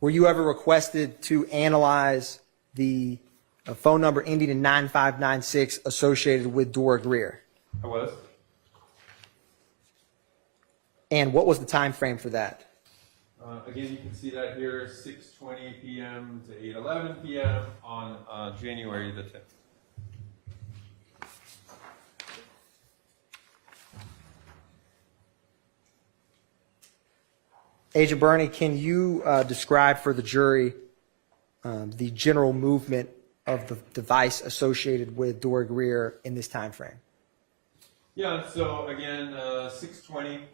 Were you ever requested to analyze the phone number ending in 9596 associated with Dora Grier? I was. And what was the time frame for that? Again, you can see that here, 6:20 p.m. to 8:11 p.m. on January the 10th. Agent Berni, can you describe for the jury the general movement of the device associated with Dora Grier in this time frame? Yeah, so again, 6:20,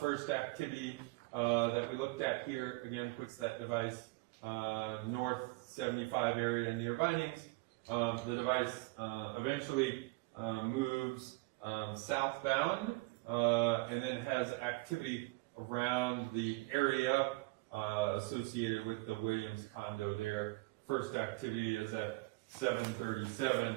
first activity that we looked at here, again, puts that device north 75 area near Vinings. The device eventually moves southbound and then has activity around the area associated with the Williams condo there. First activity is at 7:37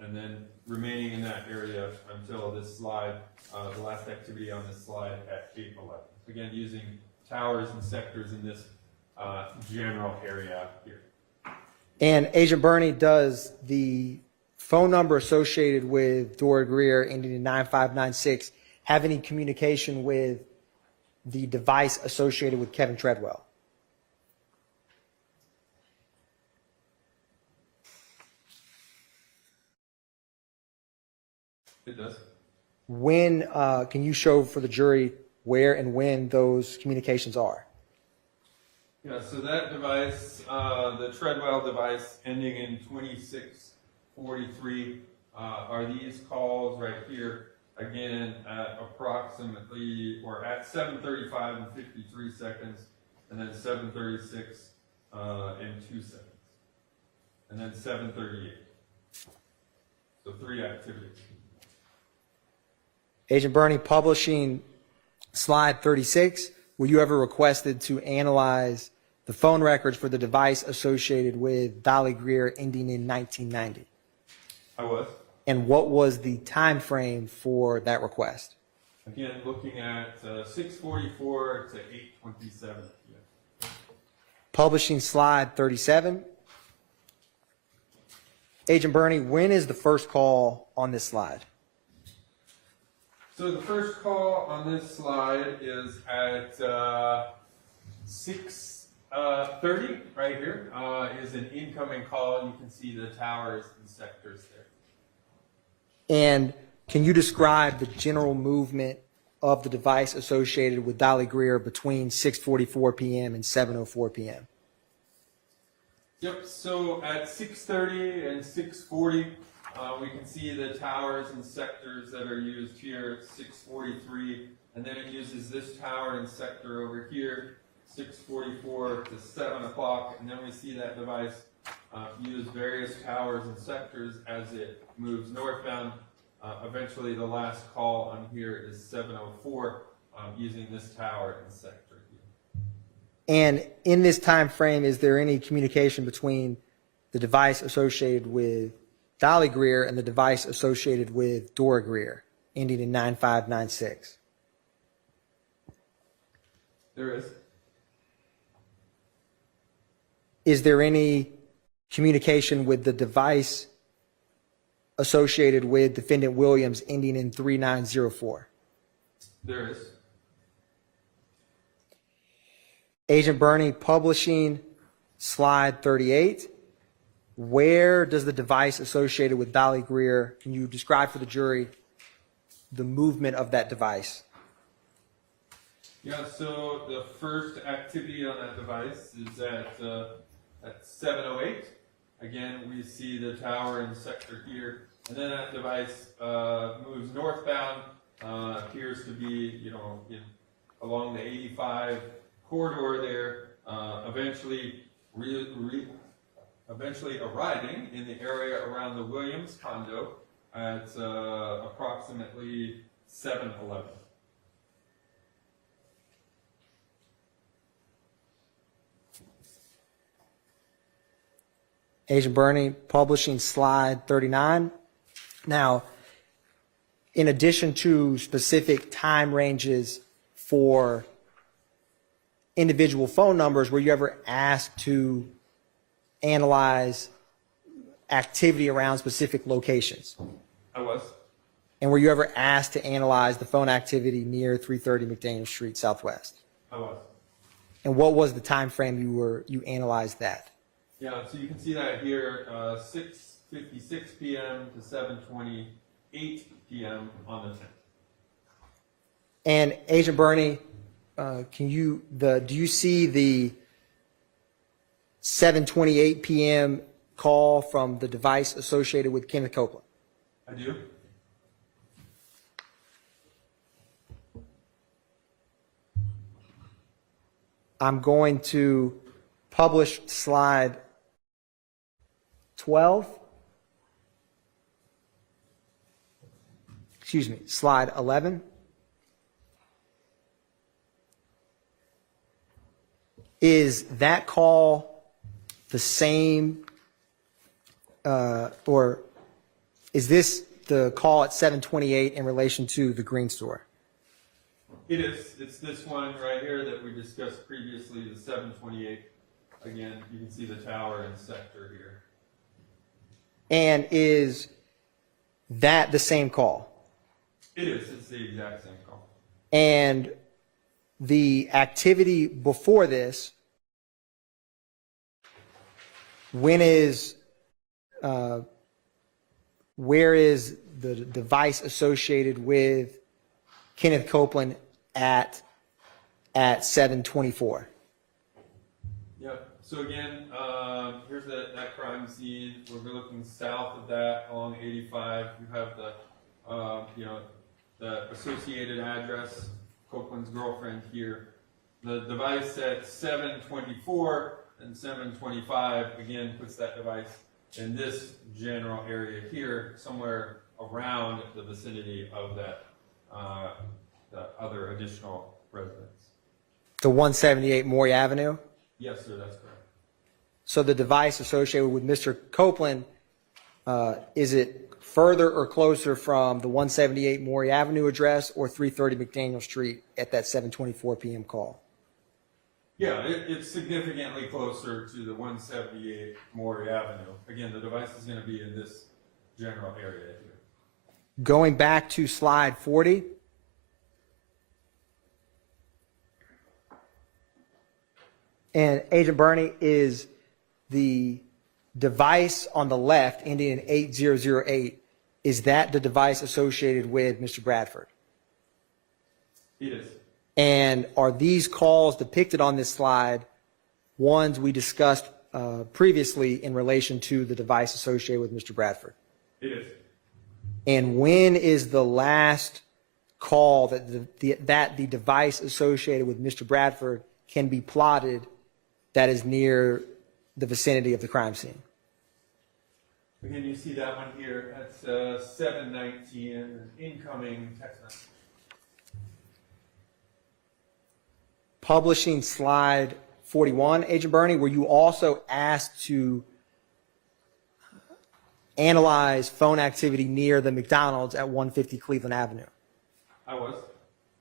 and then remaining in that area until this slide, the last activity on this slide at 8:11. Again, using towers and sectors in this general area here. And Agent Berni, does the phone number associated with Dora Grier ending in 9596 have any communication with the device associated with Kevin Treadwell? It does. When can you show for the jury where and when those communications are? Yeah, so that device, the Treadwell device ending in 2643, are these calls right here, again, at approximately, or at 7:35 and 53 seconds, and then 7:36 and 2 seconds, and then 7:38. So 3 activities. Agent Berni, publishing slide 36, were you ever requested to analyze the phone records for the device associated with Dolly Grier ending in 1990? I was. And what was the time frame for that request? Again, looking at 6:44 to 8:27 p.m. Publishing slide 37. Agent Berni, when is the first call on this slide? So the first call on this slide is at 6:30 right here, is an incoming call. You can see the towers and sectors there. And can you describe the general movement of the device associated with Dolly Grier between 6:44 p.m. and 7:04 p.m.? Yep, so at 6:30 and 6:40, we can see the towers and sectors that are used here, 6:43, and then it uses this tower and sector over here, 6:44 to 7 o'clock, and then we see that device use various towers and sectors as it moves northbound. Eventually, the last call on here is 7:04, using this tower and sector here. And in this time frame, is there any communication between the device associated with Dolly Grier and the device associated with Dora Grier, ending in 9596? There is. Is there any communication with the device associated with Defendant Williams, ending in 3904? There is. Agent Berni, publishing slide 38. Where does the device associated with Dolly Grier, can you describe for the jury the movement of that device? Yeah, so the first activity on that device is at 7:08. Again, we see the tower and sector here, and then that device moves northbound. Appears to be, along the 85 corridor there. Eventually arriving in the area around the Williams condo at approximately 7:11. Agent Berni, publishing slide 39. Now, in addition to specific time ranges for individual phone numbers, were you ever asked to analyze activity around specific locations? I was. And were you ever asked to analyze the phone activity near 330 McDaniel Street Southwest? I was. And what was the time frame you analyzed that? Yeah, so you can see that here, 6:56 p.m. to 7:28 p.m. on the 10th. And Agent Berni, do you see the 7:28 p.m. call from the device associated with Kenneth Copeland? I do. I'm going to publish slide 12. Excuse me, slide 11. Is that call the same, or is this the call at 7:28 in relation to the Green store? It is. It's this one right here that we discussed previously, the 7:28. Again, you can see the tower and sector here. And is that the same call? It is. It's the exact same call. And the activity before this, where is the device associated with Kenneth Copeland at 7:24? Yep. So again, here's that crime scene. We're looking south of that along 85. You have the associated address, Copeland's girlfriend here. The device at 7:24 and 7:25 again puts that device in this general area here, somewhere around the vicinity of that the other additional residence. The 178 Maury Avenue? Yes, sir, that's correct. So the device associated with Mr. Copeland, is it further or closer from the 178 Maury Avenue address or 330 McDaniel Street at that 7:24 p.m. call? Yeah, it's significantly closer to the 178 Maury Avenue. Again, the device is going to be in this general area here. Going back to slide 40. And Agent Berni, is the device on the left ending in 8008, is that the device associated with Mr. Bradford? It is. And are these calls depicted on this slide ones we discussed previously in relation to the device associated with Mr. Bradford? It is. And when is the last call that the device associated with Mr. Bradford can be plotted that is near the vicinity of the crime scene? Again, you see that one here. That's 7:19, an incoming text message. Publishing slide 41, Agent Berni, were you also asked to analyze phone activity near the McDonald's at 150 Cleveland Avenue? I was.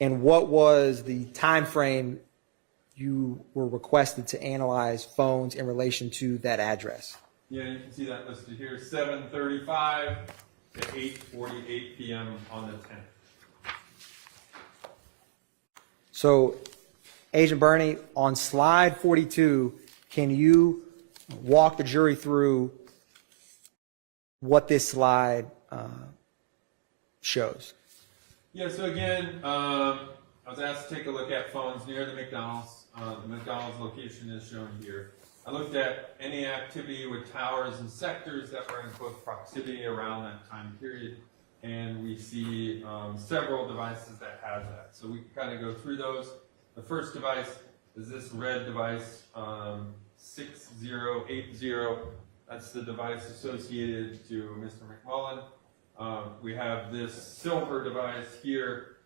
And what was the time frame you were requested to analyze phones in relation to that address? Yeah, you can see that listed here, 7:35 to 8:48 p.m. on the 10th. So, Agent Berni, on slide 42, can you walk the jury through what this slide shows? Yeah, so again, I was asked to take a look at phones near the McDonald's. The McDonald's location is shown here. I looked at any activity with towers and sectors that were in close proximity around that time period, and we see several devices that have that. So we can kind of go through those. The first device is this red device, 6080. That's the device associated to Mr. McMullen. We have this silver device here,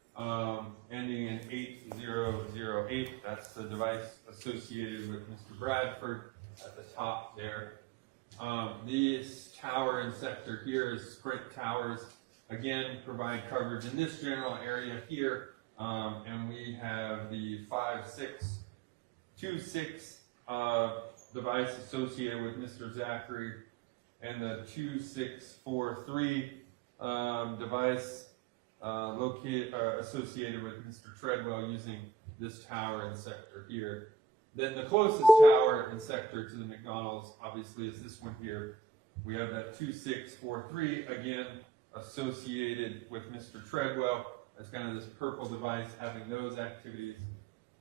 ending in 8008. That's the device associated with Mr. Bradford at the top there. This tower and sector here is Sprint Towers. Again, provide coverage in this general area here. And we have the 5-6 2.6 device associated with Mr. Zachary, and the 2.643 device associated with Mr. Treadwell using this tower and sector here. Then the closest tower and sector to the McDonald's obviously is this one here. We have that 2.643 again associated with Mr. Treadwell as kind of this purple device having those activities.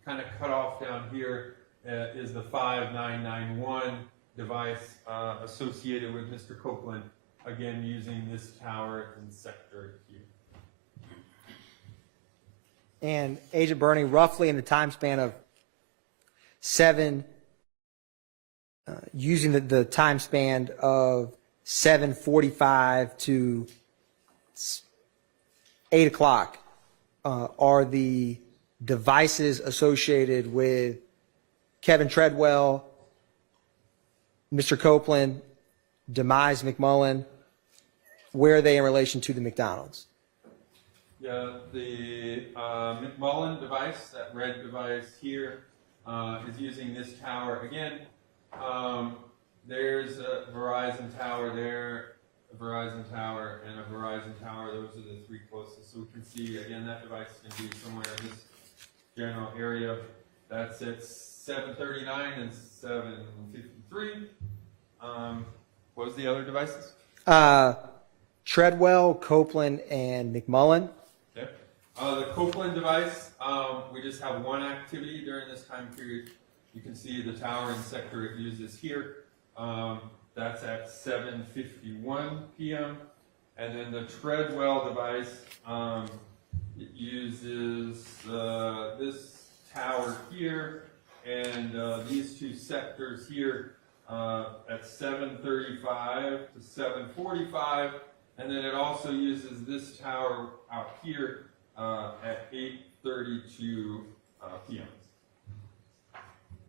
Kind of cut off down here is the 5991 device associated with Mr. Copeland, again using this tower and sector here. And Agent Berni, roughly in the time span of using the time span of 7:45 to 8 o'clock, are the devices associated with Kevin Treadwell, Mr. Copeland, Demise McMullen, where are they in relation to the McDonald's? Yeah, the McMullen device, that red device here, is using this tower. Again, there's a Verizon tower there, a Verizon tower, and a Verizon tower. Those are the three closest. So we can see, again, that device is going to be somewhere in this general area. That's at 7:39 and 7:53. What was the other devices? Treadwell, Copeland, and McMullen. Okay. The Copeland device, we just have one activity during this time period. You can see the tower and sector it uses here. That's at 7:51 p.m. And then the Treadwell device, it uses this tower here and these two sectors here at 7:35 to 7:45. And then it also uses this tower out here at 8:32 p.m.